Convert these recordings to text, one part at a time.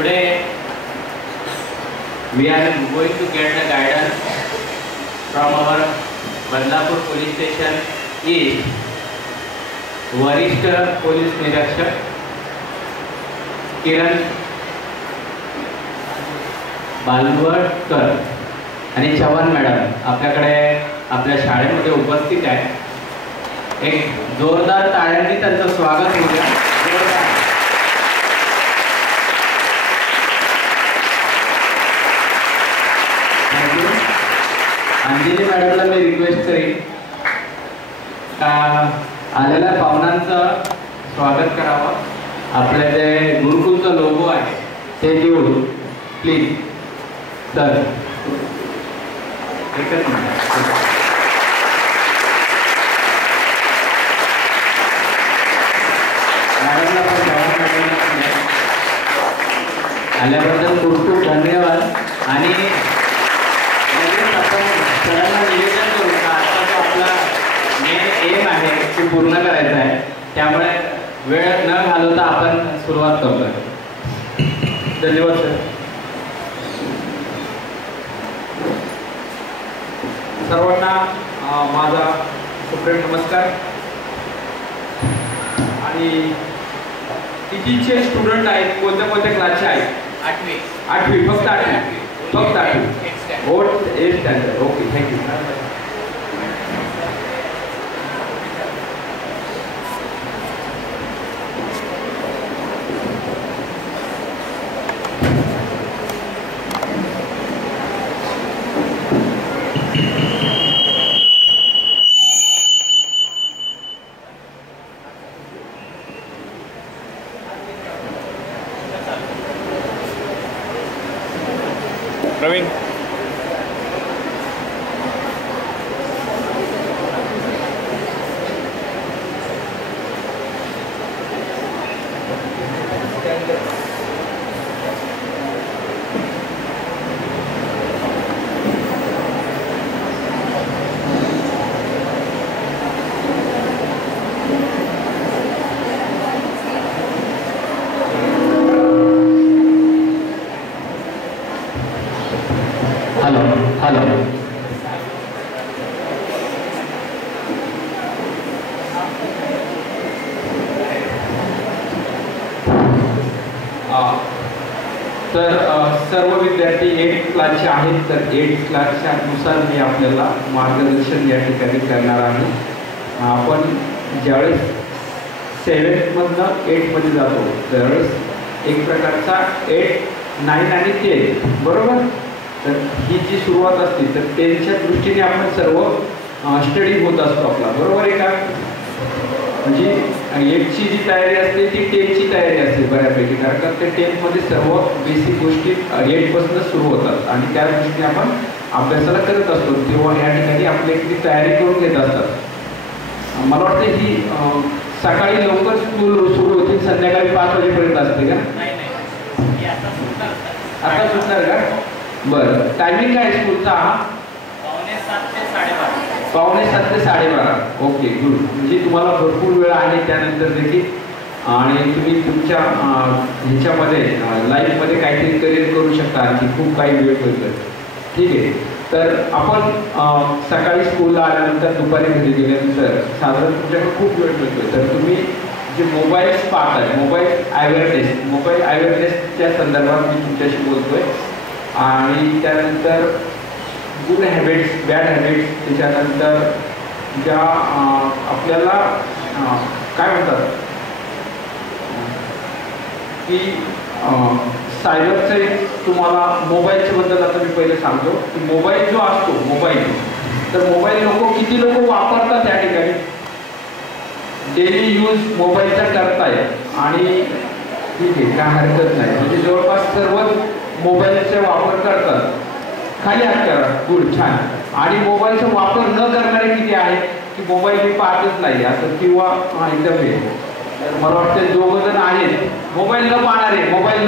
Today we are going to get the guidance from our Badlapur police station is वरिष्ठ police निरीक्षक किरण बालवडकर आणि Chavan madam आपल्याकडे आपल्या शाळेमध्ये उपस्थित आहे। एक जोरदार टाळ्यांनी त्यांचं स्वागत होऊ द्या। अंजली मॅडमला मी रिक्वेस्ट करेन का आलेल्या पाहुण्यांचं स्वागत करावं। आपल्या जे गुरुकुलचा लोगो आहे ते देऊन प्लीज सर एकच मिनिट मॅडमला पण आल्याबद्दल खूप खूप धन्यवाद। आणि सरांना निवेदन करू का आता जो आपला मेन एम आहे ते पूर्ण करायचं आहे, त्यामुळे वेळ न घालवता आपण सुरुवात करूया। धन्यवाद सर। सर्वांना माझा सुप्रेम नमस्कार। आणि कितीचे स्टुडंट आहेत, कोणत्या कोणत्या क्लासचे आहेत? आठवी फक्त आठवी board 8 standard. Okay, thank you. Praveen तर सर्व विद्यार्थी 8 क्लासचे आहेत, तर 8 क्लासच्या नुसार मी आपल्याला मार्गदर्शन या ठिकाणी करणार आहे। आपण ज्यावेळेस 7th मधनं 8 मध्ये जातो त्यावेळेस एक प्रकारचा 8, 9 आणि 10 बरोबर। तर ही जी सुरुवात असते तर 10च्या दृष्टीने आपण सर्व स्टडी होत असतो आपला, बरोबर आहे का? म्हणजे 8ची जी तयारी असते ती 10ची तयारी असते बऱ्यापैकी, कारण का ते 10th मध्ये सर्व बेसिक गोष्टी 8 पासून सुरू होतात आणि त्या दृष्टीने आपण अभ्यासाला करत असतो, तेव्हा या ठिकाणी आपली एक तयारी करून घेत असतात। मला वाटतं ही सकाळी लवकर स्कूल सुरू होती, संध्याकाळी 5 वाजेपर्यंत असते का? आता सुटणार का? बरं, टायमिंग काय स्कूलचा? 7:45 ते 12:30। Okay, good. म्हणजे तुम्हाला भरपूर वेळ आहे त्यानंतर देखील, आणि तुम्ही तुमच्या ह्याच्यामध्ये लाईफमध्ये काहीतरी करिअर करू शकता, आणखी खूप काही वेळ मिळतो। ठीक आहे, तर आपण सकाळी स्कूलला आल्यानंतर दुपारी घरी गेल्यानंतर साधारण तुमच्याकडे खूप वेळ मिळतो, तर तुम्ही जे मोबाईल्स पाहतात, मोबाईल अवेअरनेसच्या संदर्भात मी तुमच्याशी बोलतोय। आणि त्यानंतर गुड हॅबिट्स, बॅड हॅबिट्स, त्याच्यानंतर ज्या आपल्याला काय म्हणतात की सायबरचे तुम्हाला मोबाईलच्या बद्दल आता मी पहिले सांगतो की मोबाईल जो असतो तर मोबाईल किती लोक वापरतात त्या ठिकाणी, डेली यूज मोबाईलचा करताय आणि ठीक आहे, काय हरकत नाही, म्हणजे जवळपास सर्वच मोबाईलचा वापर करतात। खाली हात करा, गुड, छान। आणि मोबाईलचा वापर न करणारे किती आहेत की मोबाईल मी पाहतच नाही असं, किंवा एकदम हे, तर मला वाटतं 2 जण आहेत मोबाईल न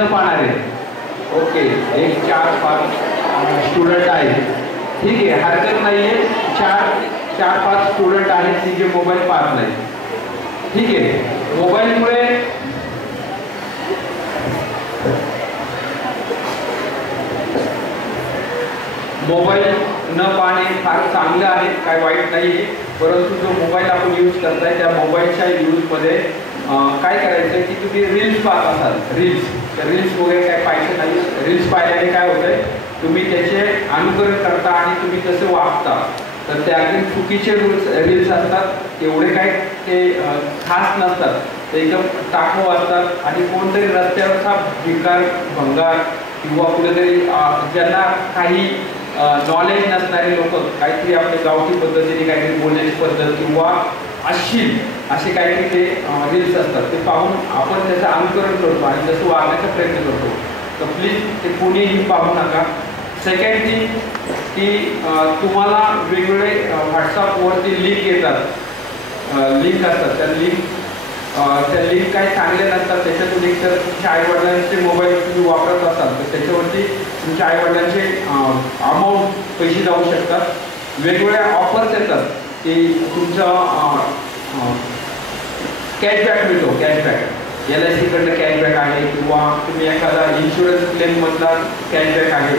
पाहणारे। ओके, 1, 4, 5 स्टुडंट आहेत, ठीक आहे, हरकत नाही आहे। 4-5 स्टुडंट आहेत की जे मोबाईल पाहत नाही, ठीक आहे। मोबाईलमुळे मोबाईल न पाहणे फार चांगलं आहे, काय वाईट नाही आहे, परंतु जो मोबाईल आपण यूज करताय त्या मोबाईलच्या यूजमध्ये काय करायचं आहे की तुम्ही रील्स पाहत असाल, रील्स वगैरे काय पाहिजे नाही. रील्स पाहिल्याने काय होतंय, तुम्ही त्याचे अनुकरण करता आणि तुम्ही तसे वागता, तर ते अगदी चुकीचे रील्स असतात. एवढे काय ते खास नसतात, ते एकदम टाकू असतात आणि कोणतरी रस्त्यावरचा भिकार भंगार किंवा कुठेतरी ज्यांना काही नॉलेज नसणारे लोक काहीतरी आपल्या गावठी पद्धतीने काहीतरी बोलण्याची पद्धत किंवा असे काहीतरी ते रील्स असतात, ते पाहून आपण त्याचं अनुकरण करतो आणि तसं वागण्याचा प्रयत्न करतो. तर प्लीज ते कोणीही पाहू नका. सेकंड थिंग की तुम्हाला वेगवेगळे व्हॉट्सअपवरती लिंक येतात, लिंक असतात, त्या लिंक काही चांगले नसतात. त्याच्यातून एक तर तुमच्या आईवडिलांचे मोबाईल तुम्ही वापरत असाल तर त्याच्यावरती तुमच्या आईवडिलांचे अमाऊंट पैसे जाऊ शकतात. वेगवेगळ्या ऑफर्स येतात की तुमचं कॅशबॅक मिळतो, कॅशबॅक LIC कडनं कॅशबॅक आहे किंवा तुम्ही एखादा इन्शुरन्स क्लेममधला कॅशबॅक आहे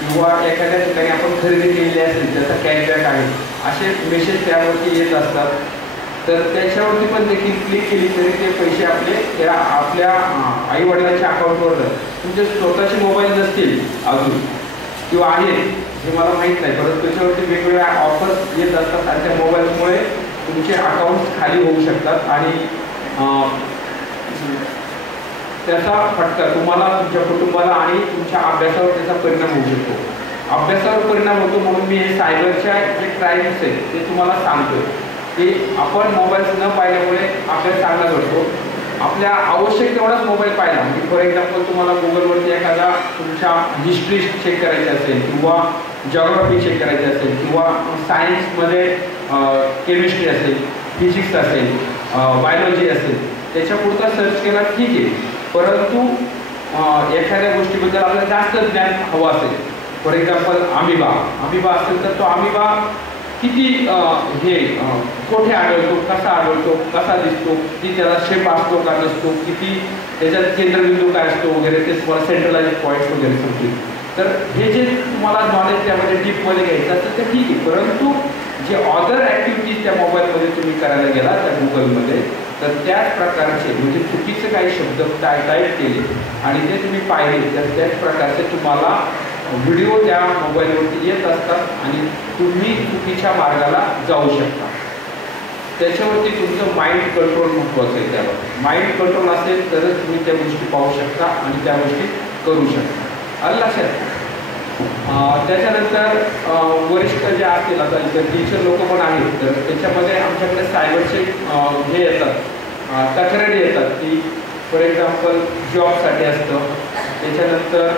किंवा एखाद्या ठिकाणी आपण खरेदी केलेली असेल त्याचा कॅशबॅक आहे, असे मेसेज त्यावरती येत असतात. तर त्याच्यावरती पण देखील क्लिक केली तरी ते पैसे आपल्या आईवडिलांच्या अकाउंटवर, तुमचे स्वतःचे मोबाईल नसतील अजून किंवा आहेत हे मला माहीत नाही, परंतु त्याच्यावरती वेगवेगळ्या ऑफर्स येत असतात आणि त्या मोबाईलमुळे तुमचे अकाउंट खाली होऊ शकतात आणि त्याचा फटका तुम्हाला, तुमच्या कुटुंबाला आणि तुमच्या अभ्यासावर त्याचा परिणाम होऊ शकतो. अभ्यासावर परिणाम होतो म्हणून मी हे सायबरच्या जे क्राईम्स आहेत ते तुम्हाला सांगतो की आपण मोबाईल न पाहिल्यामुळे अभ्यास चांगला घडतो. आपल्या आवश्यक तेवढाच मोबाईल पाहिला, म्हणजे फॉर एक्झाम्पल तुम्हाला गुगलवरती एखादा तुमच्या हिस्ट्री चेक करायची असेल किंवा जॉग्राफी चेक करायची असेल किंवा सायन्समध्ये केमिस्ट्री असेल, फिजिक्स असेल, बायोलॉजी असेल, त्याच्यापुरता सर्च केला ठीक आहे, परंतु एखाद्या गोष्टीबद्दल आपल्याला जास्त ज्ञान हवं असेल, फॉर एक्झाम्पल अमिबा असेल तर तो अमिबा किती कोठे आढळतो, कसा दिसतो, किती त्याला शेप असतो का नसतो, किती त्याच्यात केंद्रबिंदू काय असतो वगैरे, ते तुम्हाला सेंट्रलाइज पॉईंट्स वगैरे सांगतील. तर हे जे तुम्हाला नॉलेज त्यामध्ये डीपमध्ये घ्यायचं असेल तर ठीक आहे, परंतु जे अदर ॲक्टिव्हिटीज त्या मोबाईलमध्ये तुम्ही करायला गेला त्या गुगलमध्ये, तर त्याच प्रकारचे म्हणजे चुकीचे काही शब्द टाईप केले आणि ते तुम्ही पाहिले तर त्याच प्रकारचे तुम्हाला व्हिडिओ त्या मोबाईलवरती येत असतात आणि तुम्ही चुकीच्या मार्गाला जाऊ शकता. त्याच्यावरती तुमचं माइंड कंट्रोल महत्त्वाचं आहे. त्यावर माइंड कंट्रोल असेल तरच तुम्ही त्या गोष्टी पाहू शकता आणि त्या गोष्टी करू शकता. आलं लक्षात? त्याच्यानंतर वरिष्ठ जे असतील, आता इथे टीचर लोक पण आहेत, तर त्याच्यामध्ये आमच्याकडे सायबरचे हे येतात, तक्रारी येतात की फॉर एक्झाम्पल जॉबसाठी असतं, त्याच्यानंतर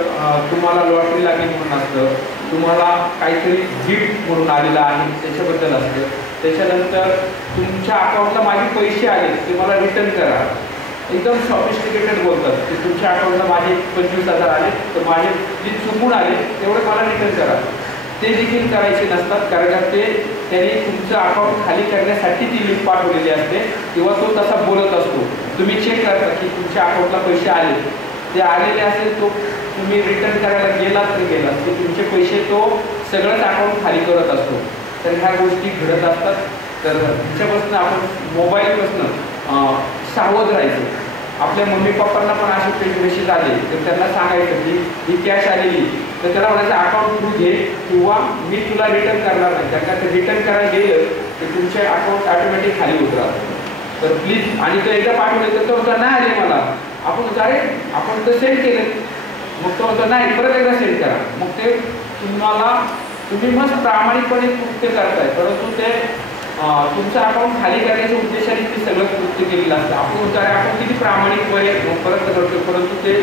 तुम्हाला लॉटरी लागेल म्हणून असतं, तुम्हाला काहीतरी गिफ्ट म्हणून आलेलं आहे त्याच्याबद्दल असतं, त्याच्यानंतर तुमच्या अकाउंटला माझे पैसे आले ते मला रिटर्न करा. एकदम सॉफिस्टिकेटेड बोलतात की तुमच्या अकाउंटला माझे 25,000 आले तर माझे जे चुकून आले तेवढे मला रिटर्न करा. ते देखील करायचे नसतात, कारण त्यांनी तुमचं अकाउंट खाली करण्यासाठी ती लिंक पाठवलेली असते किंवा तो तसा बोलत असतो. तुम्ही चेक करता की तुमच्या अकाउंटला पैसे आले, ते आलेले असेल तो तुम्ही रिटर्न करायला गेलात तर गेलात की तुमचे पैसे तो सगळंच अकाउंट खाली करत असतो. तर ह्या गोष्टी घडत असतात. तर ह्याच्यापासून आपण मोबाईलपासून सावध राहायचं. आपल्या मम्मी पप्पांना पण असे मेसेज आले तर त्यांना सांगायचं की ही कॅश आलेली, तर त्याला म्हणायचं अकाउंट तू घे किंवा मी तुला रिटर्न करणार नाही, कारण का ते रिटर्न करायला गेलं तर तुमचे अकाउंट ऑटोमॅटिक खाली होत राहतं. तर प्लीज, आणि तो एकदा पाठवले तर तो होता नाही आले मला, आपण अरे आपण तर सेंड केलं, मग तो होता नाही परत एकदा सेंड करा. मग ते तुम्ही मस्त प्रामाणिकपणे कृत्य करताय, परंतु ते तुमचं अकाउंट खाली करण्याच्या उद्देशाने ते सगळं कृत्य केलेलं असतं. आपण किती प्रामाणिकपणे परत करतो, परंतु ते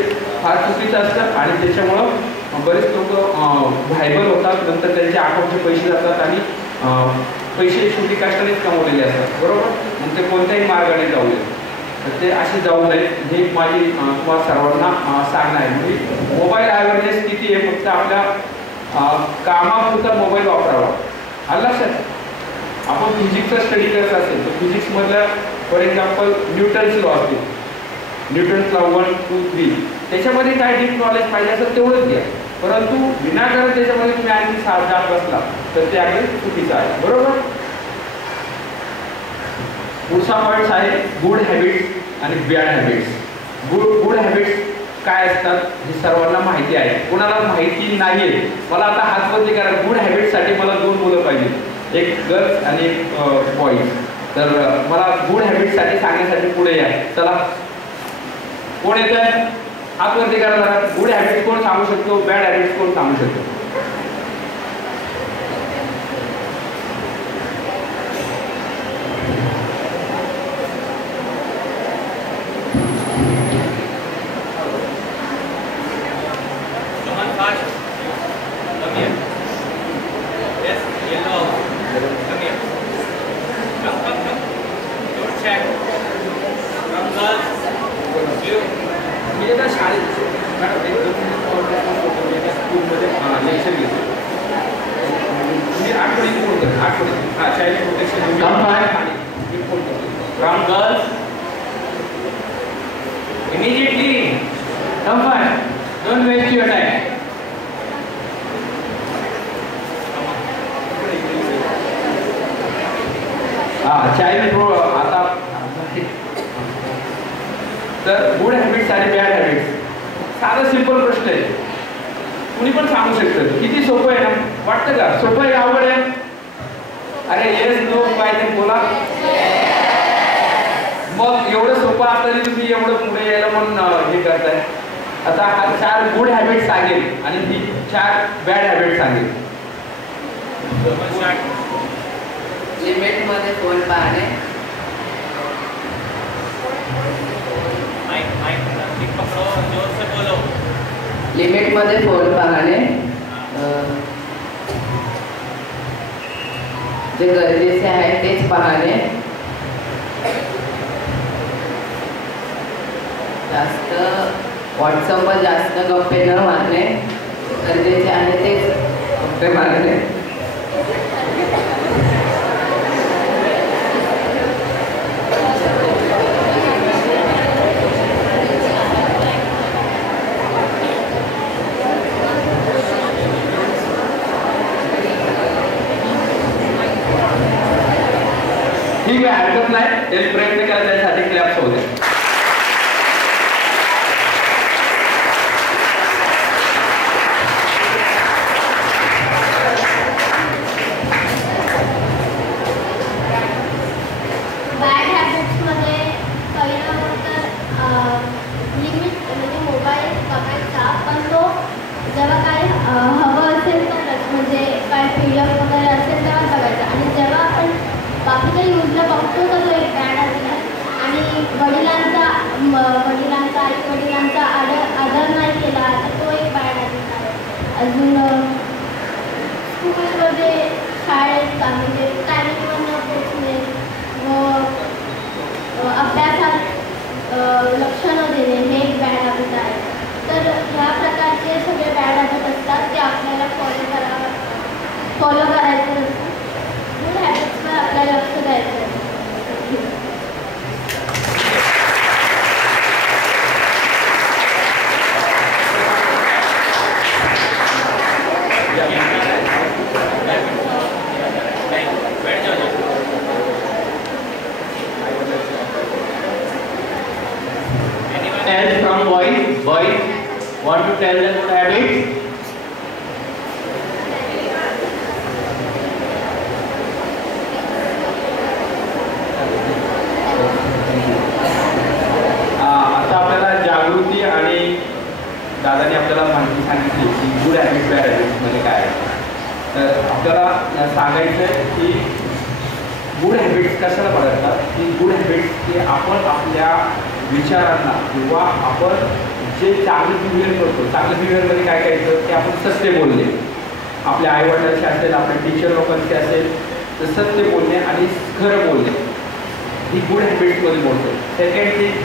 फार चुकीचं असतं आणि त्याच्यामुळं बरेच लोक व्हायबल होतात, नंतर त्यांचे अकाउंटचे पैसे जातात आणि पैसे शेवटी कष्टानेच कमवलेले असतात, बरोबर. मग ते कोणत्याही मार्गाने जाऊ नये, तर ते असे जाऊ नयेत. हे माझी तुम्हाला सर्वांना सांगणं आहे. म्हणजे मोबाईल अवेअरनेस किती आहे, फक्त आपल्या कामापुरता मोबाईल वापरावा. आलं लक्षात? आपण फिजिक्सचा स्टडी करत असेल तर फिजिक्समधलं फॉर एक्झाम्पल न्यूटन्स लॉ असतील, न्यूटन्स लॉ 1, 2, 3, त्याच्यामध्ये काय डीप नॉलेज पाहिजे असेल तेवढंच घ्या. परंतु विनाकारण त्याच्यामध्ये तुम्ही आणखी जात बसला तर ते आहे चुकीचं आहे, बरोबर. पुढचा पॉईंट आहे गुड हॅबिट्स आणि बॅड हॅबिट्स. गुड हॅबिट्स काय असतात हे सर्वांना माहिती आहे. कोणाला माहिती नाहीये, मला आता हातवरती करा. गुड हॅबिट्ससाठी मला 2 मुलं पाहिजे, एक गर्ल्स आणि एक बॉईज. तर मला गुड हॅबिट्ससाठी सांगण्यासाठी पुढे या. चला, कोण येत आहे? हातवरती करा जरा. गुड हॅबिट्स कोण सांगू शकतो, बॅड हॅबिट्स कोण सांगू शकतो? From girls, immediately come on, don't waste your time. Child pro आता. तर गुड हॅबिट्स आणि बॅड हॅबिट्स साधा सिंपल प्रश्न आहे, कुणी पण सांगू शकतं. किती सोपं आहे ना, वाटतं का? सोपं आहे, अवघड आहे? अरे येस नो काय ते बोला. मग एवढं सोपं असताना तुम्ही एवढं पुढे यायला म्हणून हे करताय. आता हा 4 गुड हॅबिट्स सांगेल आणि ती 4 बॅड हॅबिट्स सांगेल. लिमिट मध्ये फोन पाहणे, लिमिट मध्ये फोन पाहणे, जे गरजेचे आहे तेच पाहणे, जास्त व्हॉट्सअपवर जास्त गप्पे न मारणे, गरजेचे आहे तेच गप्पे मारणे, ठीक आहे, हरकत नाही. एक प्रयत्न केला त्यासाठी क्लॅप्स होऊ द्या. बॅड हॅबिट्समध्ये पहिलं तर लिमिट म्हणजे मोबाईल बघायचा, पण तो जेव्हा काय हवं असेल तरच, म्हणजे काय PDF वगैरे असेल तेव्हा बघायचा. आणि जेव्हा आपण बाकीच्या न्यूजला बघतो तर तो एक बॅड हॅबिट आहे. आणि वडिलांचा आई वडिलांचा आदर नाही केला तर तो एक बॅड हॅबिट आहे. अजून स्कूलमध्ये शाळेत म्हणजे टायमिंगवर न पोचणे व अभ्यासात लक्ष न देणे हे एक बॅड हॅबिट आहे. तर ह्या प्रकारचे सगळे बॅड हॅबिट असतात ते आपल्याला फॉलो करायचे नसतात. गुड हॅबिट्सवर आपल्याला लक्ष द्यायचं आहे. Else from boys, want to tell them good habits? आता आपल्याला जागृती आणि दादाने आपल्याला माहिती सांगितली की गुड हॅबिट्स बॅड हॅबिट्स मध्ये काय आहे. तर आपल्याला सांगायचं आहे की गुड हॅबिट्स कशाला बघतात की गुड हॅबिट्स हे आपण आपल्या विचारांना किंवा आपण जे चांगलं बिहेवियर करतो, चांगलं बिहेवियरमध्ये काय करायचं की आपण सत्य बोलणे, आपल्या आईवडिलांशी असेल, आपल्या टीचर लोकांशी असेल तर सत्य बोलणे आणि खरं बोलणे ही गुड हॅबिट्समध्ये बोलतो. सेकंड थिंग,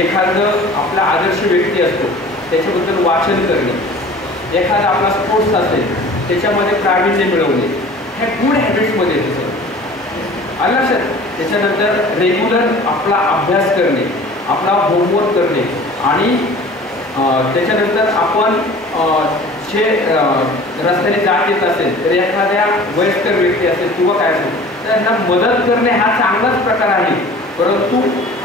एखादं आपला आदर्श व्यक्ती असतो त्याच्याबद्दल वाचन करणे, एखादा आपला स्पोर्ट्स असेल त्याच्यामध्ये प्रावीण्य मिळवणे, ह्या गुड हॅबिट्समध्ये येतं. आलं लक्षात? त्याच्यानंतर रेग्युलर आपला अभ्यास करणे, आपला होमवर्क करणे आणि त्याच्यानंतर आपण जे रस्त्याने जात येत असेल तर एखाद्या वयस्कर व्यक्ती असेल किंवा काय असेल तर त्यांना मदत करणे हा चांगलाच प्रकार आहे, परंतु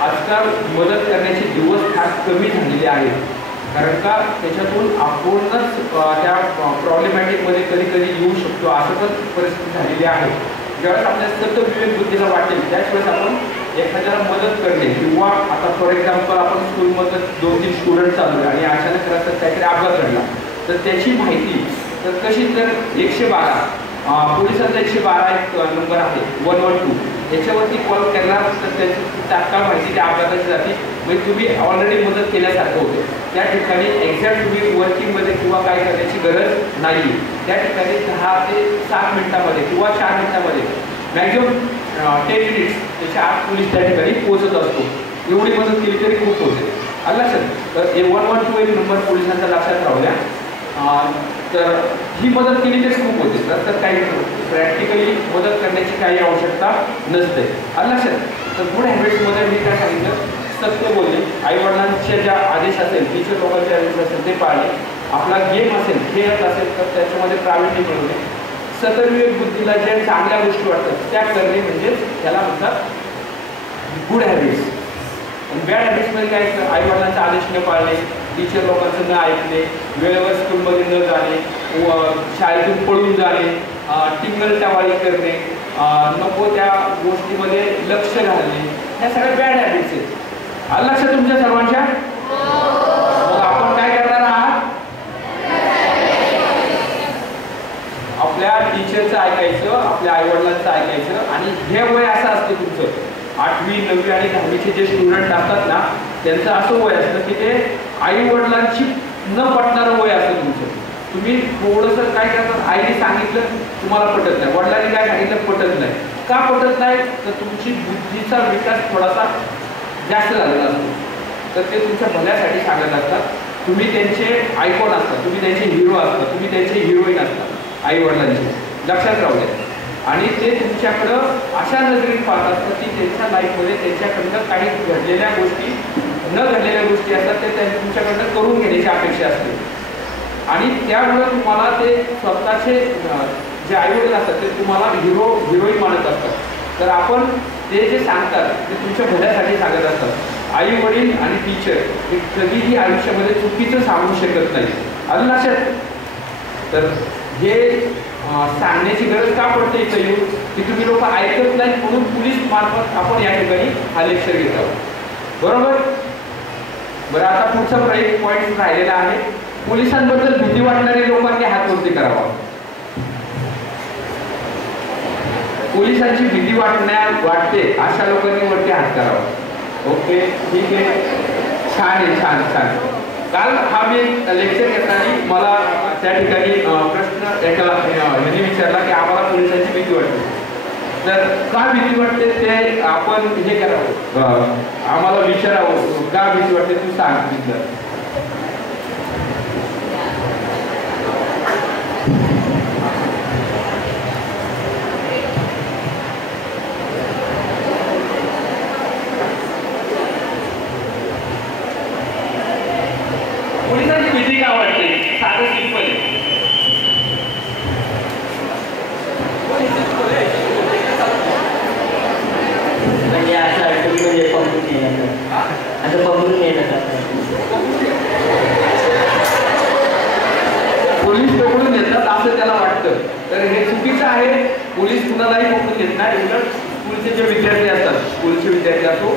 आजकाल मदत करण्याचे दिवस फार कमी झालेले आहेत. कारण का त्याच्यातून आपणच त्या प्रॉब्लेमॅटिकमध्ये कधी कधी येऊ शकतो, असं पण परिस्थिती झालेली आहे. ज्यावेळेस आपल्या सतत विवेक बुद्धीला वाटेल त्याच वेळेस आपण एखाद्याला मदत करणे, किंवा आता फॉर एक्झाम्पल आपण स्कूलमध्ये 2-3 स्टुडंट चालू आहे आणि अचानक रस्त्यात काहीतरी अपघात घडला तर त्याची माहिती तर कशी तर 112 पोलिसांचा 112 एक नंबर आहे 112 याच्यावरती कॉल करणार तर त्याची तात्काळ माहिती त्या अपघाताची जाते. म्हणजे तुम्ही ऑलरेडी मदत केल्यासारखं होतं. त्या ठिकाणी एक्झॅक्ट तुम्ही वर्किंगमध्ये किंवा काय करण्याची गरज नाही. त्या ठिकाणी 10 ते 7 मिनिटामध्ये किंवा 4 मिनिटामध्ये मॅक्झिमम 10 मिनिट्स त्याच्या आत पोलीस त्या ठिकाणी पोहोचत असतो. एवढी मदत केली तरी खूप होते. लक्षात तर 112 एक नंबर पोलिसांचा लक्षात राहू द्या. तर ही मदत केली तरी खूप होते. तर काही प्रॅक्टिकली मदत करण्याची काही आवश्यकता नसते. लक्षात तर गुड हॅबिट्समध्ये मी काय सांगितलं, सत्य बोलले, आईवडिलांचे ज्या आदेश असेल, टीचर लोकांचे आदेश असेल ते पाळले, आपला गेम असेल, खेळत असेल तर त्याच्यामध्ये प्रावीण्य मिळवणे, सतत विवेक बुद्धीला ज्या चांगल्या गोष्टी वाटतात त्या करणे म्हणजेच त्याला म्हणतात गुड हॅबिट्स. आणि बॅड हॅबिट्समध्ये काय असतं, आईवडिलांचा आदेश न पाळणे, टीचर लोकांचं न ऐकणे, वेळेवर स्कूलमध्ये न जाणे, शाळेतून पळून जाणे, टिंगल-टवाळी करणे, नको त्या गोष्टीमध्ये लक्ष घालणे, ह्या सगळ्या बॅड हॅबिट्स आहेत. आलं लक्षात तुमच्या सर्वांच्या? मग आपण काय करणार आहात? आपल्या टीचरचं ऐकायचं, आपल्या आईवडिलांचं ऐकायचं. आणि हे वय असं असतं तुमचं 8वी 9वी आणि 10वीचे जे स्टुडंट असतात ना त्यांचं असं वय असतं की ते आईवडिलांची न पटणारं वय असतं तुमचं. तुम्ही थोडंसं काय करतात, आईने सांगितलं तुम्हाला पटत नाही, वडिलांनी काय सांगितलं पटत नाही. का पटत नाही तर तुमची बुद्धीचा विकास थोडासा जास्त झालेला असतो. तर ते तुमच्या भल्यासाठी सांगत असतात. तुम्ही त्यांचे आयकॉन असतात, तुम्ही त्यांचे हिरो असतात, तुम्ही त्यांचे हिरोईन असतात आईवडिलांचे. लक्षात राहू द्या. आणि ते तुमच्याकडं अशा नजरेने पाहत असतात की त्यांच्या लाईफमध्ये त्यांच्याकडनं काही घडलेल्या गोष्टी न घडलेल्या गोष्टी असतात ते त्यांनी तुमच्याकडनं करून घेण्याची अपेक्षा असते. आणि त्यामुळे तुम्हाला ते स्वतःचे जे आईवडील असतात ते तुम्हाला हिरोईन मानत असतात. तर आपण ते जे सांगतात ते तुमच्या भल्यासाठी सांगत असतात. आई वडील आणि टीचर हे कधीही आयुष्यामध्ये चुकीचं सांगू शकत नाही. आलं लक्षात? तर हे सांगण्याची गरज का पडते इथं येऊन की तुम्ही लोक ऐकत नाही म्हणून पोलीस मार्फत आपण या ठिकाणी हा लेक्चर घेत आहोत. बरोबर? बरं, आता पुढचा पॉईंट राहिलेला आहे. पोलिसांबद्दल भीती वाटणाऱ्या लोकांनी हात वरती करावा. पोलिसांची भीती वाटते अशा लोकांनी वरती हात करावा. ओके, ठीक आहे, छान आहे, छान छान. काल हा मी लेक्चर घेताना मला त्या ठिकाणी प्रश्न एका ह्यांनी विचारला की आम्हाला पोलिसांची भीती वाटते. तर का भीती वाटते ते आपण हे करावं, आम्हाला विचारावं, का भीती वाटते तू सांग तिथलं. पोलिसांची भीती का वाटते? साधं सिंपल आहे. म्हणजे असं अडचणीमध्ये पकडून नेलं, असं पकडून नेलं जातं. पोलीस पकडून घेतात असं त्याला वाटतं. तर हे चुकीचं आहे. पोलीस कुणालाही पकडून घेत नाही. उलट स्कूलचे जे विद्यार्थी असतात, स्कूलचे विद्यार्थी असो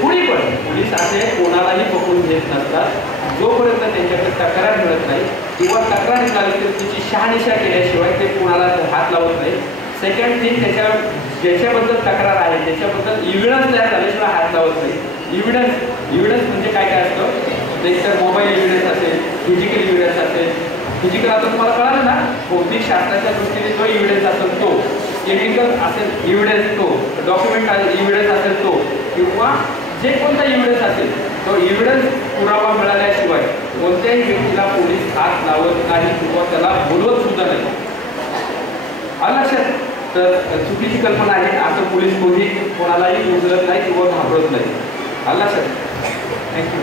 कोणी पण, पोलीस असे कोणालाही पकडून घेत नसतात जोपर्यंत त्यांच्याकडे तक्रार मिळत नाही किंवा तक्रार निघाली तर तिची शहानिशा केल्याशिवाय ते कोणाला हात लावत नाही. सेकंड थिंग, ज्याच्याबद्दल तक्रार आहे त्याच्याबद्दल इव्हिडन्स तयार झाल्याशिवाय हात लावत नाही. इव्हिडन्स म्हणजे काय काय असतं, एकतर मोबाईल इव्हिडन्स असेल, फिजिकल इव्हिडन्स असेल. फिजिकल आता तुम्हाला कळालं ना, भौतिक शास्त्राच्या दृष्टीने जो इव्हिडन्स असेल तो, केमिकल असेल इव्हिडन्स तो, डॉक्युमेंट इव्हिडन्स असेल तो, किंवा जे कोणता इव्हिडन्स असेल तो इव्हिडन्स पुरावा मिळाल्याशिवाय कोणत्याही व्यक्तीला पोलीस हात लावत नाही किंवा त्याला बोलवत सुद्धा नाही. आलं लक्षात? तर चुकीची कल्पना आहे. असं पोलीस कोणालाही उचलत नाही किंवा घाबरत नाही. आलं लक्षात? थँक्यू.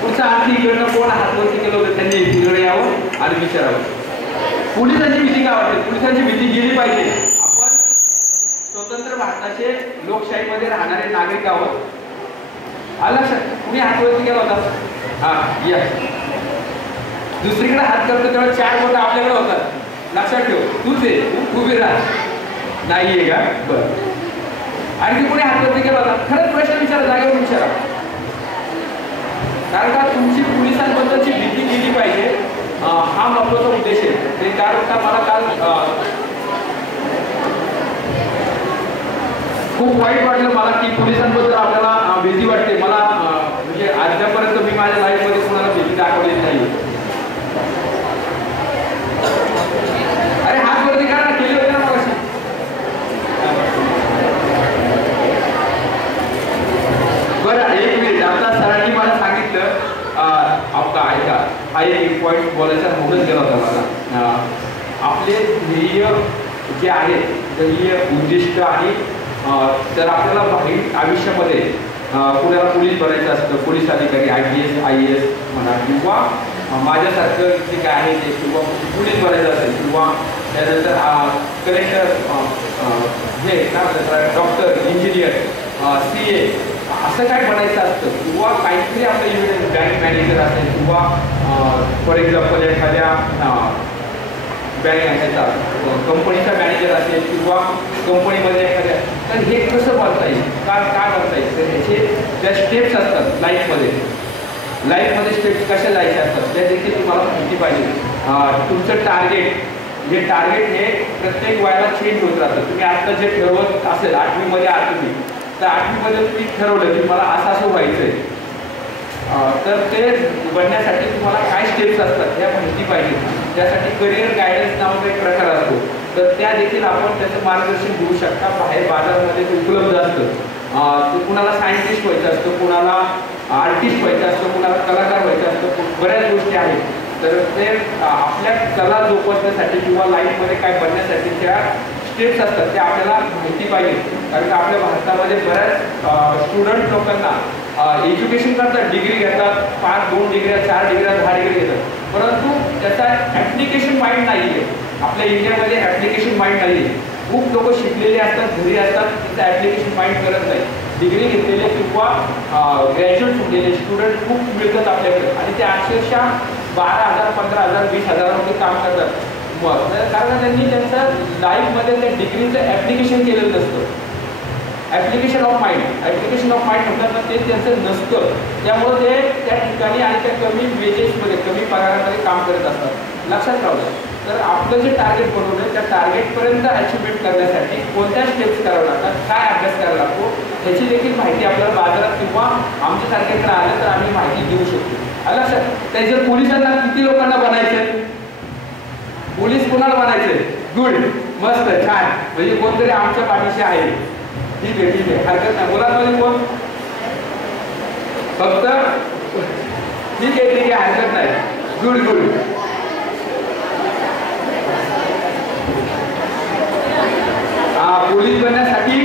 पुढचा आणखी इकडनं कोण हातवरती केलं होतं त्यांनी तिकडे यावं आणि विचारावं. पोलिसांची भीती काय वाटते? पोलिसांची भीती गेली पाहिजे. आपण स्वतंत्र भारताचे लोकशाहीमध्ये राहणारे नागरिक आहोत. आलं लक्षात? कुणी हातवरती केला होता? हा या दुसरीकडे हात करतो तेव्हा 4 बोटं आपल्याकडे होतात. लक्षात ठेव, तूच आहे, उभी राहा. नाहीये का? बरं. आणखी कोणी हातवरती केला होता? खरंच प्रश्न विचारा, जागेवर विचारा. कारण का तुमची पोलिसांबद्दलची भीती गेली पाहिजे, हा महत्वाचा उद्देश आहे. ते कारण का मला काल खूप वाईट वाटलं मला की पोलिसांबद्दल आपल्याला भीती वाटते. मला म्हणजे आजपर्यंत मी माझ्या लाईफमध्ये कोणाला भीती दाखवलेली नाही. अरे हात वरती का केले होते ना मगाशी? बरं एक मिनिट. आता सरांनी मला सांगितलं आपला ऐका, हा एक पॉईंट बोलायचा होऊनच गेला होता मला. आपले ध्येय जे आहे, ध्येय उद्दिष्ट आणि जर आपल्याला बाहेर आयुष्यामध्ये कुणाला पोलीस बनायचं असतं, पोलीस अधिकारी IPS IAS म्हणा, किंवा माझ्यासारखं जे काय आहे ते, किंवा पोलीस बनायचं असेल, किंवा त्यानंतर कलेक्टर, हे काय म्हणतात, डॉक्टर, इंजिनियर, CA असं काय बनायचं असतं, किंवा काहीतरी आपलं इव्हेंट बँक मॅनेजर असेल, किंवा फॉर एक्झाम्पल एखाद्या बँक ह्याचा कंपनीचा मॅनेजर असेल, किंवा कंपनीमध्ये एखाद्या, तर हे कसं बनता येईल, काय बनता येईल? तर ह्याचे ज्या स्टेप्स असतात लाईफमध्ये स्टेप्स कशा जायचे असतात त्या देखील तुम्हाला माहिती पाहिजे. तुमचं टार्गेट हे प्रत्येक वयाला चेंज होत राहतं. तुम्ही आता जे ठरवत असेल 8वीमध्ये आहात तुम्ही, तर 8वीमध्ये तुम्ही ठरवलं की मला असं व्हायचं आहे, तर ते बनण्यासाठी तुम्हाला काय स्टेप्स असतात ह्या माहिती पाहिजे. त्यासाठी करिअर गायडन्स नावाचा एक प्रकार असतो, तर त्या देखील आपण त्याचं मार्गदर्शन घेऊ शकता. बाहेर बाजारामध्ये ते उपलब्ध असतं. कुणाला सायंटिस्ट व्हायचं असतं, कुणाला आर्टिस्ट व्हायचं असतं, कुणाला कलाकार व्हायचं असतं, बऱ्याच गोष्टी आहेत. तर ते आपल्या कला जोपासण्यासाठी किंवा लाईफमध्ये काय बनण्यासाठी त्या स्टेप्स असतात त्या आपल्याला माहिती पाहिजे. कारण आपल्या भारतामध्ये बऱ्याच स्टुडंट लोकांना एज्युकेशन करतात, डिग्री घेतात, 5, 2 डिग्र्या, 4 डिग्र्या, 10 डिग्री घेतात, परंतु त्याचा ॲप्लिकेशन माइंड नाही आहे. आपल्या इंडियामध्ये ॲप्लिकेशन माइंड नाही आहे. खूप लोक शिकलेले असतात, घरी असतात, त्याचं ॲप्लिकेशन माइंड करत नाही. डिग्री घेतलेले किंवा ग्रॅज्युएट होलेले स्टुडंट खूप मिळतात आपल्याकडे, आणि ते अक्षरशः 12,000, 15,000, 20,000 काम करतात. मग कारण त्यांनी त्यांचं लाईफमध्ये त्या डिग्रीचं ॲप्लिकेशन केलेलं नसतं. ॲप्लिकेशन ऑफ माइंड म्हणतात ना, ते त्यांचं नसतं. त्यामुळे ते त्या ठिकाणी आणि त्या कमी वेजेसमध्ये, कमी पगारामध्ये काम करत असतात. लक्षात राहू. तर आपलं जे टार्गेट बनवलं त्या टार्गेटपर्यंत अचिव्हमेंट करण्यासाठी कोणत्या स्टेप्स करावं लागतात, काय अभ्यास करावा लागतो, ह्याची देखील माहिती आपल्याला बाजारात किंवा आमच्यासारख्याकडे आलं तर आम्ही माहिती देऊ शकतो. लक्षात. ते जर पोलिसांना किती लोकांना बनायचं, पोलीस कोणाला बनायचंय? गुड, मस्त, छान. म्हणजे कोणतरी आमच्या पाठीशी आहे. ठीक आहे, हरकत नाही. मुलांमध्ये कोण? फक्त ठीक आहे, हरकत नाही. गुड. पोलीस बनण्यासाठी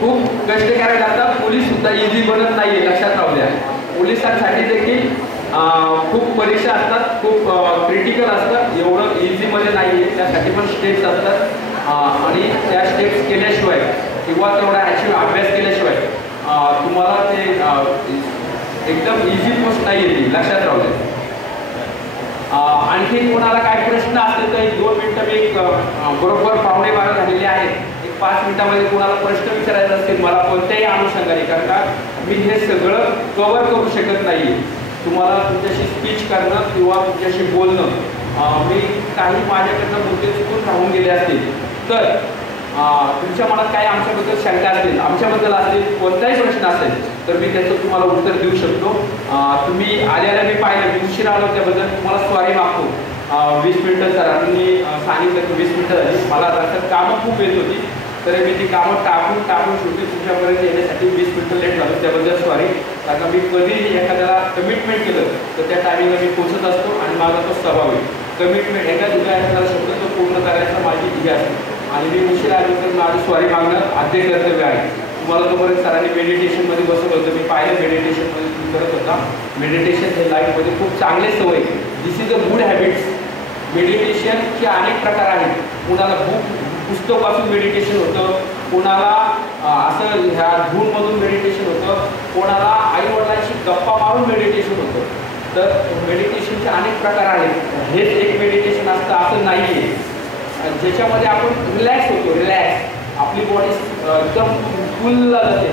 खूप कष्ट करावे लागतात. पोलीस सुद्धा इझी बनत नाहीये, लक्षात राहू द्या. पोलिसांसाठी देखील खूप परीक्षा असतात, खूप क्रिटिकल असतात. एवढं इझीमध्ये नाही आहे. त्यासाठी पण स्टेप्स असतात, आणि त्या स्टेप्स केल्याशिवाय किंवा तेवढा अभ्यास केल्याशिवाय तुम्हाला ते एकदम इझी गोष्ट नाही येते, लक्षात राहू द्या. आणखी कोणाला काय प्रश्न असतील तर 1-2 मिनिटं मी बरोबर 12:15 झालेले आहेत. 5 मिनिटामध्ये कोणाला प्रश्न विचारायचा असतील मला कोणत्याही अनुषंगाने, कारण का मी हे सगळं कव्हर करू शकत नाही. तुम्हाला तुमच्याशी स्पीच करणं किंवा तुमच्याशी बोलणं, मी काही माझ्याकडनं मुद्दे चुकून राहून गेले असतील तर तुमच्या मनात काही आमच्याबद्दल शंका असतील, आमच्याबद्दल असतील, कोणताही प्रश्न असेल तर मी त्याचं तुम्हाला उत्तर देऊ शकतो. तुम्ही आल्याला मी पाहिलं, मी उशीर आलो त्याबद्दल तुम्हाला सॉरी मागतो. 20 मिनिटं सरांनी सांगितलं की 20 मिनिटं झाली. मला रस्त्यात कामं खूप येत होती, तर मी ती कामं टाकून शेवटी तुमच्यापर्यंत येण्यासाठी 20 मिनिटं लेट झालो, त्याबद्दल सॉरी. कारण मी कधीही एखाद्याला कमिटमेंट केलं तर त्या टायमिंगला मी पोहोचत असतो, आणि माझा तो स्वभाव आहे. कमिटमेंट एखाद्याला शब्द तो पूर्ण करायचा माझी इच्छा असते, आणि मी उशीर आलो तर माझं सॉरी मागणं आद्य कर्तव्य आहे. तुम्हाला तोपर्यंत सरांनी मेडिटेशनमध्ये बसवलं होतं, मी पाहिलं मेडिटेशनमध्ये तुम्ही करत होता. मेडिटेशन हे लाईफमध्ये खूप चांगले सवय. दिस इज अ गुड हॅबिट्स. मेडिटेशनचे अनेक प्रकार आहेत. कुणाला पुस्तकापासून मेडिटेशन होतं, कोणाला असं ह्या धूनमधून मेडिटेशन होतं, कोणाला आईवडिलांशी गप्पा मारून मेडिटेशन होतं. तर मेडिटेशनचे अनेक प्रकार आहेत. हेच एक मेडिटेशन असतं असं नाही आहे, ज्याच्यामध्ये आपण रिलॅक्स होतो. रिलॅक्स आपली बॉडी एकदम फुलला जाते,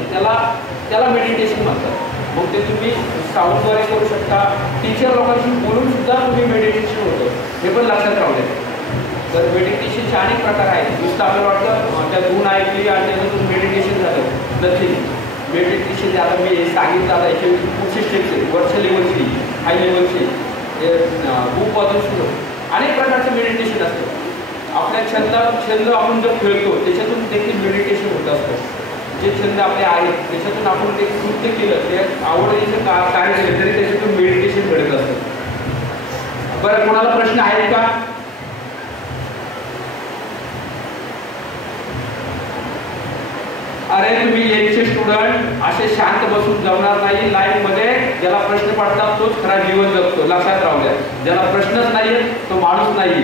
त्याला मेडिटेशन म्हणतात. मग ते तुम्ही साऊंडद्वारे करू शकता, टीचर लोकांशी बोलून सुद्धा तुम्ही मेडिटेशन होतं, हे पण लक्षात राहू दे. तर मेडिटेशनचे अनेक प्रकार आहेत. नुसतं आपल्याला वाटतं त्या धून ऐकली आणि त्यानंतर मेडिटेशन झालं, नथिंग. मेडिटेशन आता मी सांगितलं, आता याच्या पुढचे स्टेप्स आहेत, वरच्या लेवलची, हाय लेवलची, खूप वाजून सुरू अनेक प्रकारचं मेडिटेशन असतं. आपल्या छंद आपण जर खेळतो त्याच्यातून देखील मेडिटेशन होत असतं. जे छंद आपले आहेत त्याच्यातून आपण ते कृत्य केलं, ते आवडीचं कार्य केलं तरी त्याच्यातून मेडिटेशन घडत असतं. बरं, कोणाला प्रश्न आहेत का? अरे तुम्ही एकचे स्टुडंट असे शांत बसून जमणार नाही लाईफमध्ये. ज्याला प्रश्न पडतात तोच खरा जीवन जगतो, लक्षात राहू द्या. ज्याला प्रश्नच नाहीये तो माणूस नाही.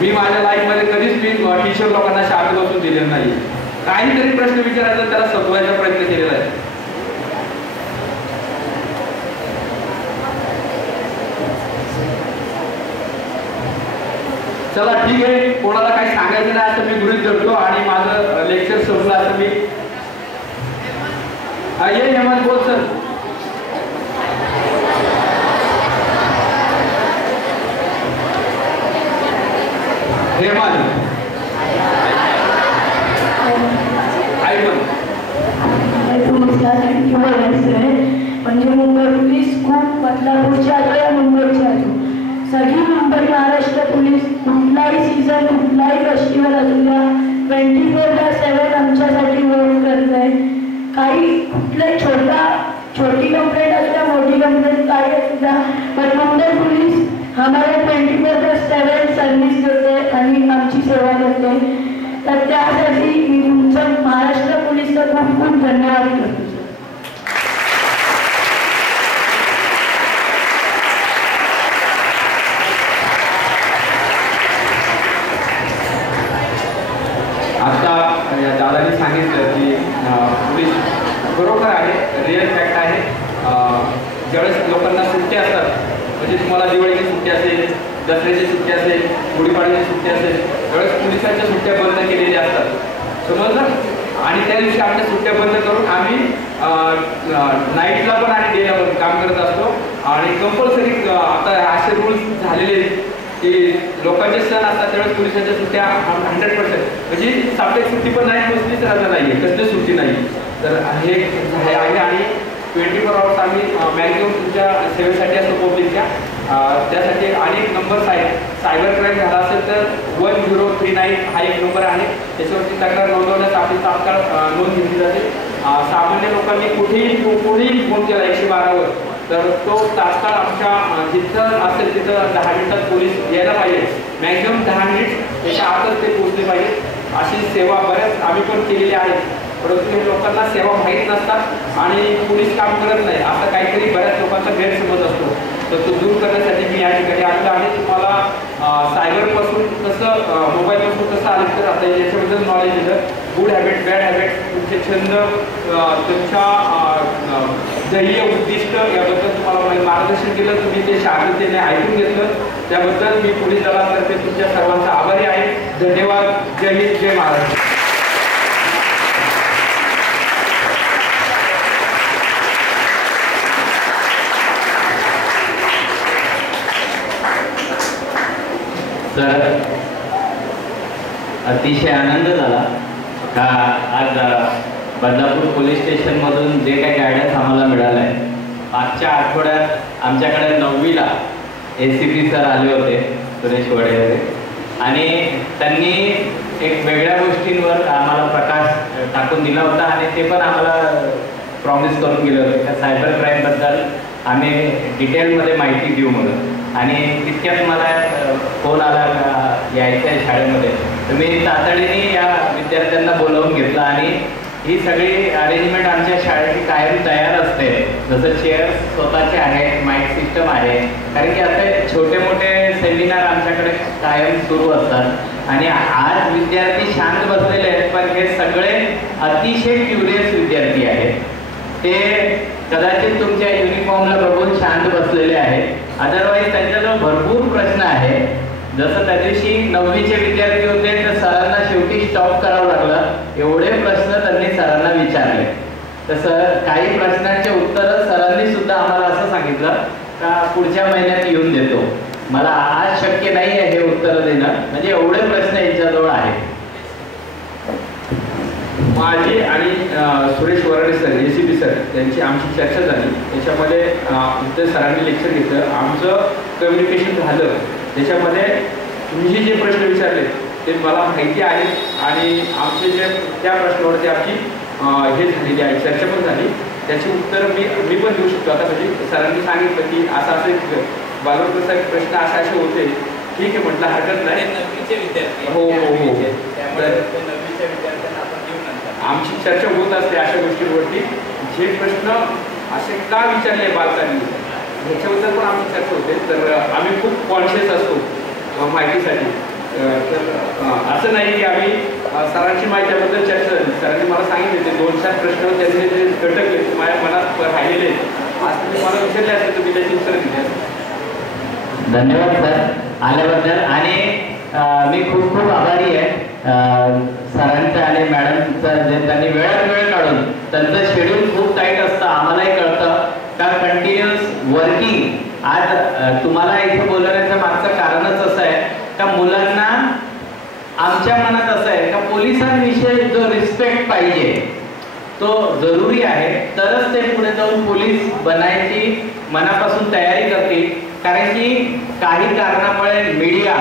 मी माझ्या लाईफमध्ये कधीच मी टीचर लोकांना शांत बसून दिलेलं नाही. काहीतरी प्रश्न विचारायचा त्याला सोडवायचा प्रयत्न केलेला आहे. चला ठीक आहे, कोणाला काही सांगायचं नाही असं मी गृहीत धरतो आणि माझं लेक्चर संपलं असं मी. ये हेमंत बोल सर. हेमंत म्हणजे मुंबई पोलीस खूप बदलापूरच्या आलो, मुंबईच्या आलो. सगळी मुंबई महाराष्ट्र पोलीस कुठलाही सीझन, कुठलाही फेस्टिवल असू द्या, 24/7 आमच्यासाठी वर्क करत आहे. काही कुठले छोटी कंप्लेंट असू द्या, मोठी कंप्लेंट काही असू द्या, पण मुंबई पोलीस आम्हाला 24/7 सर्व्हिस करते आणि आमची सेवा करते. तर त्यासाठी मी तुमचं महाराष्ट्र पोलीसचा खूप खूप धन्यवाद करतो. आता या दादांनी सांगितलं की पोलीस बरोबर आहे, रिअल फॅक्ट आहे. ज्यावेळेस लोकांना सुट्ट्या असतात, म्हणजे तुम्हाला दिवाळीची सुट्टी असेल, दसऱ्याची सुट्टी असेल, गुढीपाडव्याची सुट्टी असेल, त्यावेळेस पोलिसांच्या सुट्ट्या बंद केलेल्या असतात, समजलं. आणि त्या दिवशी आपल्या सुट्ट्या बंद करून आम्ही नाईटला पण आणि डेला पण काम करत असतो. आणि कंपल्सरी आता असे रूल्स झालेले की लोकांचे सण असतात त्यावेळेस पोलिसांच्या सुट्ट्या 100%, म्हणजे साप्ताहिक सुट्टी पण नाही, कसलीच रजा नाही आहे, कसली सुट्टी नाही. तर हे आहे आणि 24 आवर्स आम्ही मॅक्झिमम तुमच्या सेवेसाठी असतो पब्लिकच्या. त्यासाठी अनेक नंबर्स आहेत. सायबर क्राईम झाला असेल तर 1039 हा एक नंबर आहे, त्याच्यावरती तक्रार नोंदवण्यास आपली तात्काळ नोंद घेतली जाते. सामान्य लोकांनी कुठेही फोन केला 112वर तर तो तात्काळ आमच्या जिथं असेल तिथं 10 मिनिटात पोलीस यायला पाहिजे. मॅक्झिमम 10 मिनिट त्याच्या आतच ते पोहोचले पाहिजे. अशी सेवा बऱ्याच आम्ही पण केलेली आहे, परंतु हे लोकांना सेवा माहीत नसतात आणि पोलीस काम करत नाही असं काहीतरी बऱ्याच लोकांचा गैरसमज असतो. तर तो दूर करण्यासाठी मी या ठिकाणी आलेलो आहे. तुम्हाला सायबरपासून कसं, मोबाईलपासून कसं आलं तर आता याच्याबद्दल नॉलेज दिलं. गुड हॅबिट, बॅड हॅबिट, तुमचे छंद, तुमच्या ध्येय उद्दिष्ट याबद्दल तुम्हाला मार्गदर्शन केलं. तुम्ही ते शांततेने ऐकून घेतलं, त्याबद्दल मी पोलीस दलातर्फे तुमच्या सर्वांचा आभारी आहे. धन्यवाद. जय हिंद, जय महाराष्ट्र. सर, अतिशय आनंद झाला का आज बदलापूर पोलीस स्टेशनमधून जे काही गायडन्स आम्हाला मिळालं आहे. मागच्या आठवड्यात आमच्याकडे 9वीला ACP सर आले होते, सुरेश वडेरे, आणि त्यांनी एक वेगळ्या गोष्टींवर आम्हाला प्रकाश टाकून दिला होता आणि ते पण आम्हाला प्रॉमिस करून गेले होते का सायबर क्राईमबद्दल आम्ही डिटेलमध्ये माहिती देऊ म्हणून. आणि तितक्यात मला फोन आला का यायचं आहे शाळेमध्ये, तर मी तातडीने या विद्यार्थ्यांना बोलावून घेतलं आणि ही सगळी अरेंजमेंट आमच्या शाळेची कायम तयार असते. जसं चेअर स्वतःचे आहेत, माईक सिस्टम आहे, कारण की असे छोटे मोठे सेमिनार आमच्याकडे कायम सुरू असतात. आणि आज विद्यार्थी शांत बसलेले आहेत, पण हे सगळे अतिशय क्युरियस विद्यार्थी आहेत. ते कदाचित तुमच्या युनिफॉर्मला बघून शांत बसलेले आहेत, अदरवाईज त्यांच्याजवळ भरपूर प्रश्न आहेत. जसं त्या दिवशी 9वीचे विद्यार्थी होते तर सरांना शेवटी स्टॉप करावं लागलं, एवढे प्रश्न त्यांनी सरांना विचारले. तसं काही प्रश्नांचे उत्तरं सरांनी सुद्धा आम्हाला असं सांगितलं का पुढच्या महिन्यात येऊन देतो. मला आज शक्य नाही आहे हे उत्तरं देणं, म्हणजे एवढे प्रश्न यांच्याजवळ आहेत. माझी आणि Suresh Varade sir, ACP sir, त्यांची आमची चर्चा झाली. त्याच्यामध्ये इथं सरांनी लेक्चर घेतलं, आमचं कम्युनिकेशन झालं. त्याच्यामध्ये तुम्ही जे प्रश्न विचारले ते मला माहिती आहे आणि आमचे जे त्या प्रश्नावरती आमची हे झालेली आहे, चर्चा पण झाली. त्याची उत्तर मी पण देऊ शकतो. आता म्हणजे सरांनी सांगितलं की असं बालवडकर साहेब प्रश्न असे होते, ठीक आहे म्हटलं, हरकत नाही. 9वीचे विद्यार्थी हो. त्यामुळे 9वीच्या विद्यार्थ्यांना आपण देऊ नंतर. आमची चर्चा होत असते अशा गोष्टींवरती. जे प्रश्न असे का विचारले बालकांनी ह्याच्याबद्दल पण आमची चर्चा होते. तर आम्ही खूप कॉन्शियस असतो माहितीसाठी. तर असं नाही की आम्ही सरांची माहितीबद्दल चर्चा झाली. सरांनी मला सांगितले ते 2-4 प्रश्न त्यांचे जे घटकले ते माझ्या मनात राहिलेले. आज तुम्ही मला विचारले असते तर मी त्याची उत्तरं दिली असते. धन्यवाद सर आल्याबद्दल. आणि मी खूप खूप आभारी आहे सरांचं आणि मॅडमचं, जे त्यांनी वेळात वेळ काढून, त्यांचं शेड्यूल खूप टाईट असतं, आम्हालाही कळतं का कंटिन्युअस वर्किंग. आज तुम्हाला इथे बोलवण्याचं मागचं कारणच असं आहे का मुलांना आमच्या मनात असं आहे का पोलिसांविषयी जो रिस्पेक्ट पाहिजे तो जरुरी आहे, तरच ते पुढे जाऊन पोलीस बनायची मनापासून तयारी करतील. कारण की काही कारणामुळे मीडिया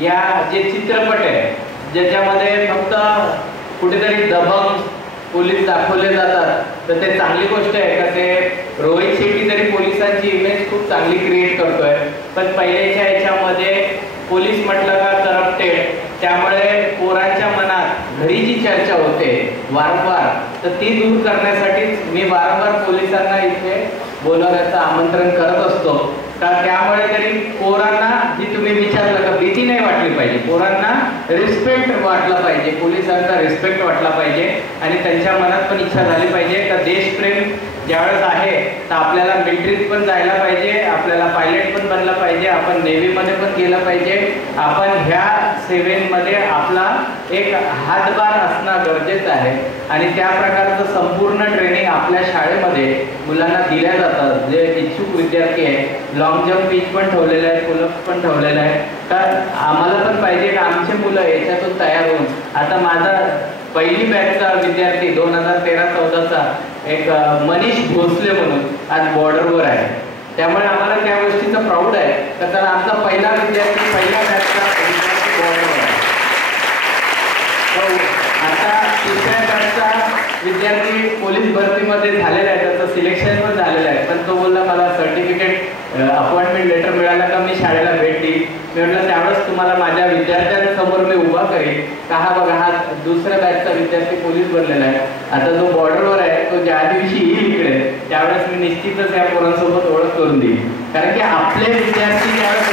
या जे चित्रपट आहे ज्याच्यामध्ये फक्त कुठेतरी दबंग पोलीस दाखवले जातात, तर ते चांगली गोष्ट आहे का ते रोहित शेट्टी तरी पोलिसांची इमेज खूप चांगली क्रिएट करतोय, पण पहिल्याच्या याच्यामध्ये पोलीस म्हटलं का करप्टेड, त्यामुळे पोरांच्या मनात घरी जी चर्चा होते वारंवार, तर ती दूर करण्यासाठीच मी वारंवार पोलिसांना इथे बोलवण्याचं आमंत्रण करत असतो. का त्यामुळे तरी पोरांना जी तुम्ही विचारलं का भीती नाही वाटली पाहिजे, पोरांना रिस्पेक्ट वाटला पाहिजे, पोलिसांचा रिस्पेक्ट वाटला पाहिजे आणि त्यांच्या मनात पण इच्छा झाली पाहिजे का देशप्रेम ज्यावेळेस आहे तर आपल्याला मिलिटरीत पण जायला पाहिजे, आपल्याला पायलट पण बनला पाहिजे, आपण नेव्हीमध्ये पण गेलं पाहिजे, आपण ह्या सेवेमध्ये आपला एक हातभार असणं गरजेचं आहे. आणि त्या प्रकारचं संपूर्ण ट्रेनिंग आपल्या शाळेमध्ये मुलांना दिल्या जातात. जे इच्छुक विद्यार्थी आहेत, लॉंग जम्प पिच पण ठेवलेलं आहे, पुलअप पण ठेवलेलं आहे. तर आम्हाला पण पाहिजे की आमचे मुलं याच्यातून तयार होऊन, आता माझा पहिली बॅचचा विद्यार्थी 2013-14चा एक मनीष भोसले म्हणून आज बॉर्डरवर आहे. त्यामुळे आम्हाला त्या गोष्टीचं प्राऊड आहे तर त्याला आमचा पहिला विद्यार्थी, पहिल्या बॅचचा विद्यार्थी बॉर्डरवर आहे. आता तिसऱ्या बॅचचा विद्यार्थी पोलीस भरतीमध्ये झालेला आहे, त्याचं सिलेक्शन पण झालेलं आहे, पण तो बोलला मला सर्टिफिकेट अपॉइंटमेंट लेटर मिळाला का मी शाळेला भेट देईल. मी म्हटलं त्यावेळेस तुम्हाला माझ्या विद्यार्थ्यांसमोर मी उभा करेन का हा बघा हा दुसऱ्या बॅचचा विद्यार्थी पोलीस बनलेला आहे, आता जो बॉर्डरवर आहे तो ज्या दिवशी येईल इकडे त्यावेळेस मी निश्चितच या पोरांसोबत ओळख करून देईन. कारण की आपले विद्यार्थी ज्यावेळेस